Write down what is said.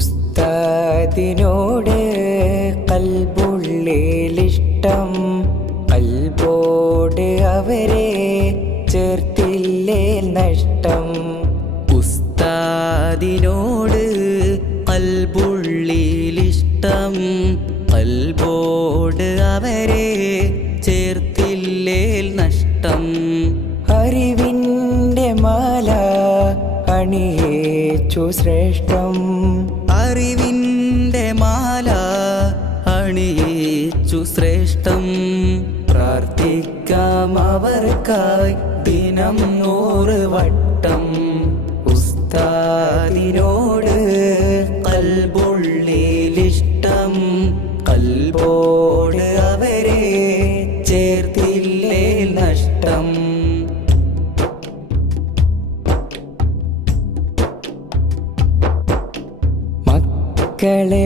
ഉസ്താദിനോട് കൽബുള്ളിലിഷ്ടം, കൽബോട് അവരെ ചേർത്തില്ലേ നഷ്ടം. ഉസ്താദിനോട് കൽബുള്ളിലിഷ്ടം, കൽബോട് അവരെ ചേർത്തില്ലേ നഷ്ടം. അറിവിൻ്റെ മാല അണിയേച്ചു ശ്രേഷ്ഠം, അറിവിൻ്റെ മാല അണിയിച്ചു ശ്രേഷ്ഠം. പ്രാർത്ഥിക്കാം അവർക്കായി ദിനം 100 വട്ടം. ഉസ്താദിനോട് കൽബുള്ളിലിഷ്ടം, കൽബോട് അവരെ ചേർത്തില്ലേ നഷ്ടം. മക്കളെ